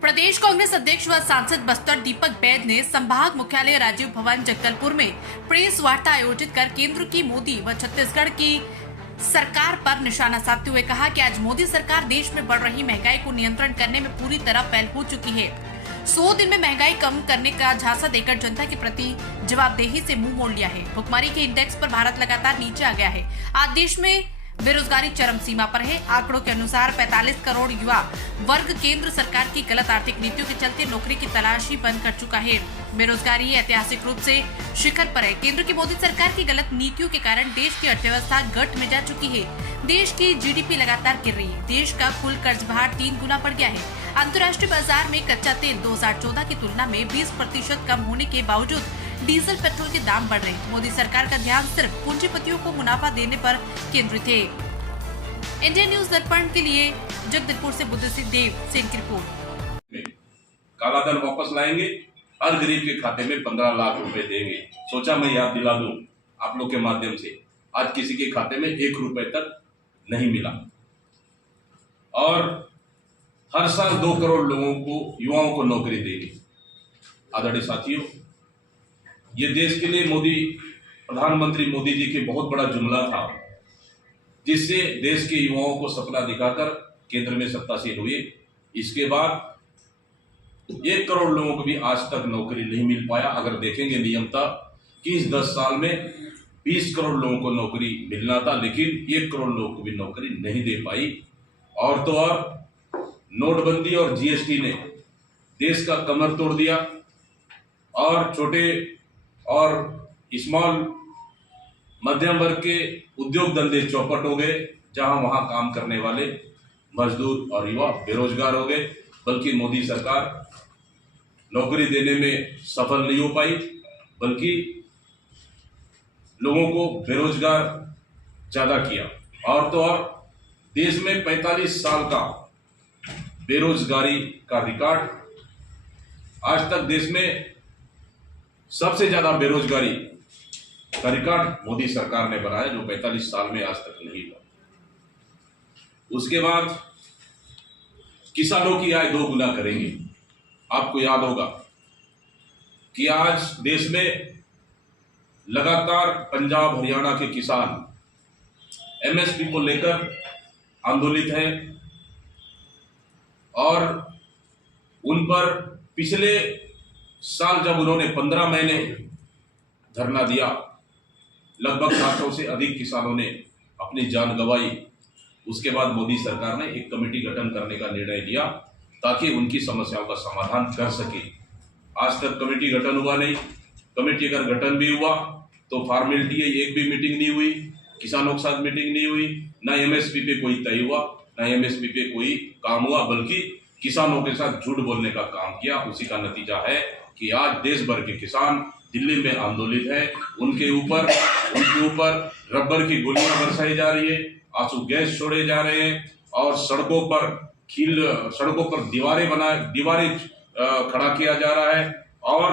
प्रदेश कांग्रेस अध्यक्ष व सांसद बस्तर दीपक बैद ने संभाग मुख्यालय राजीव भवन जगदलपुर में प्रेस वार्ता आयोजित कर केंद्र की मोदी व छत्तीसगढ़ की सरकार पर निशाना साधते हुए कहा कि आज मोदी सरकार देश में बढ़ रही महंगाई को नियंत्रण करने में पूरी तरह फेल हो चुकी है। 100 दिन में महंगाई कम करने का झांसा देकर जनता के प्रति जवाबदेही से मुंह मोड़ लिया है। भुखमरी के इंडेक्स पर भारत लगातार नीचे आ गया है। आज देश में बेरोजगारी चरम सीमा पर है। आंकड़ों के अनुसार 45 करोड़ युवा वर्ग केंद्र सरकार की गलत आर्थिक नीतियों के चलते नौकरी की तलाश ही बंद कर चुका है। बेरोजगारी ऐतिहासिक रूप से शिखर पर है। केंद्र की मोदी सरकार की गलत नीतियों के कारण देश की अर्थव्यवस्था गट में जा चुकी है। देश की जीडीपी लगातार गिर रही है। देश का कुल कर्ज भार 3 गुना बढ़ गया है। अंतर्राष्ट्रीय बाजार में कच्चा तेल 2014 की तुलना में 20% कम होने के बावजूद डीजल पेट्रोल के दाम बढ़ रहे हैं। मोदी सरकार का ध्यान सिर्फ पूंजीपतियों को मुनाफा देने पर केंद्रित है। इंडिया न्यूज दर्पण के लिए जगदलपुर से बुद्धसिंह देव सिंह की रिपोर्ट। काला धन वापस लाएंगे, हर गरीब के खाते में 15 लाख रुपए देंगे। सोचा मैं याद दिला दूं आप लोग के माध्यम से, आज किसी के खाते में 1 रुपए तक नहीं मिला। और हर साल 2 करोड़ लोगों को, युवाओं को नौकरी देंगे। आदरणीय साथियों, ये देश के लिए प्रधानमंत्री मोदी जी के बहुत बड़ा जुमला था, जिससे देश के युवाओं को सपना दिखाकर केंद्र में सत्तासीन हुए। इसके बाद 1 करोड़ लोगों को भी आज तक नौकरी नहीं मिल पाया। अगर देखेंगे नियमता कि इस 10 साल में 20 करोड़ लोगों को नौकरी मिलना था, लेकिन 1 करोड़ लोगों को भी नौकरी नहीं दे पाई। और तो और नोटबंदी और जीएसटी ने देश का कमर तोड़ दिया और छोटे और स्मॉल मध्यम वर्ग के उद्योग धंधे चौपट हो गए। जहां वहां काम करने वाले मजदूर और युवा बेरोजगार हो गए। बल्कि मोदी सरकार नौकरी देने में सफल नहीं हो पाई, बल्कि लोगों को बेरोजगार ज्यादा किया। और तो और देश में 45 साल का बेरोजगारी का रिकॉर्ड, आज तक देश में सबसे ज्यादा बेरोजगारी का रिकॉर्ड मोदी सरकार ने बनाया, जो 45 साल में आज तक नहीं हुआ। उसके बाद किसानों की आय 2 गुना करेंगे। आपको याद होगा कि आज देश में लगातार पंजाब हरियाणा के किसान एमएसपी को लेकर आंदोलित हैं और उन पर पिछले साल जब उन्होंने 15 महीने धरना दिया, लगभग 700 से अधिक किसानों ने अपनी जान गंवाई। उसके बाद मोदी सरकार ने एक कमेटी गठन करने का निर्णय लिया ताकि उनकी समस्याओं का समाधान कर सके। आज तक कमेटी गठन हुआ नहीं। कमेटी अगर गठन भी हुआ तो फॉर्मेलिटी है, एक भी मीटिंग नहीं हुई, किसानों के साथ मीटिंग नहीं हुई, ना एमएसपी पे कोई तय हुआ, ना एमएसपी पे कोई काम हुआ, बल्कि किसानों के साथ झूठ बोलने का काम किया। उसी का नतीजा है कि आज देश भर के किसान दिल्ली में आंदोलित है। उनके ऊपर रबर की गोलियां बरसाई जा रही है, आंसू गैस छोड़े जा रहे हैं और सड़कों पर दीवारें खड़ा किया जा रहा है। और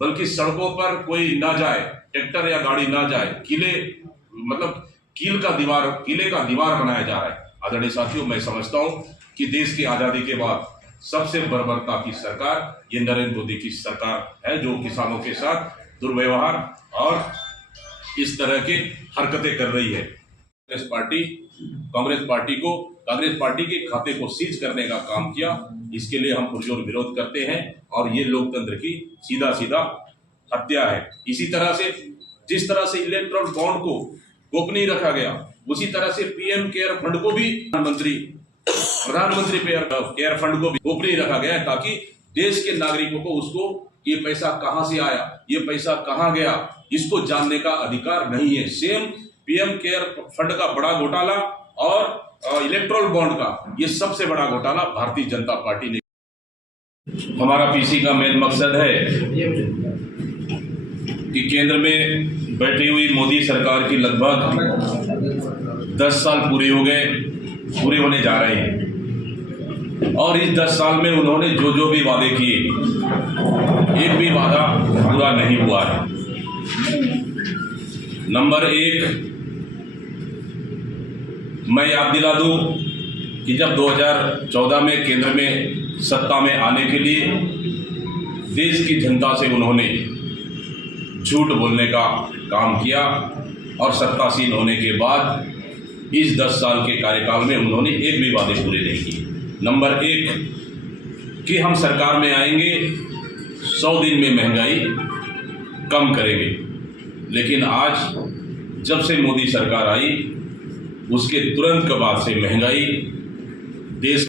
बल्कि सड़कों पर कोई ना जाए, ट्रैक्टर या गाड़ी ना जाए, कीले का दीवार बनाया जा रहा है। आदरणीय साथियों, मैं समझता हूं कि देश की आजादी के बाद सबसे बर्बरता की सरकार ये नरेंद्र मोदी की सरकार है, जो किसानों के साथ दुर्व्यवहार और इस तरह की हरकतें कर रही है। कांग्रेस पार्टी के खाते को सीज करने का काम किया। इसके लिए हम पुरजोर विरोध करते हैं और ये लोकतंत्र की सीधा हत्या है। इसी तरह से जिस तरह से इलेक्ट्रल बॉन्ड को गोपनीय रखा गया, उसी तरह से पीएम केयर फंड को भी प्रधानमंत्री केयर फंड को भी गोपनीय रखा गया है, ताकि देश के नागरिकों को उसको ये पैसा कहां से आया, ये पैसा कहां गया, इसको जानने का अधिकार नहीं है। सेम पीएम केयर फंड का बड़ा घोटाला और इलेक्ट्रल बॉन्ड का ये सबसे बड़ा घोटाला भारतीय जनता पार्टी ने। हमारा पीसी का मेन मकसद है कि केंद्र में बैठी हुई मोदी सरकार की लगभग 10 साल पूरे होने जा रहे हैं और इस 10 साल में उन्होंने जो भी वादे किए, एक भी वादा पूरा नहीं हुआ है। नंबर 1, मैं याद दिला दूं कि जब 2014 में केंद्र में सत्ता में आने के लिए देश की जनता से उन्होंने झूठ बोलने का काम किया और सत्तासीन होने के बाद इस 10 साल के कार्यकाल में उन्होंने एक भी वादे पूरे नहीं किए। नंबर 1 कि हम सरकार में आएंगे 100 दिन में महंगाई कम करेंगे, लेकिन आज जब से मोदी सरकार आई उसके तुरंत के बाद से महंगाई देश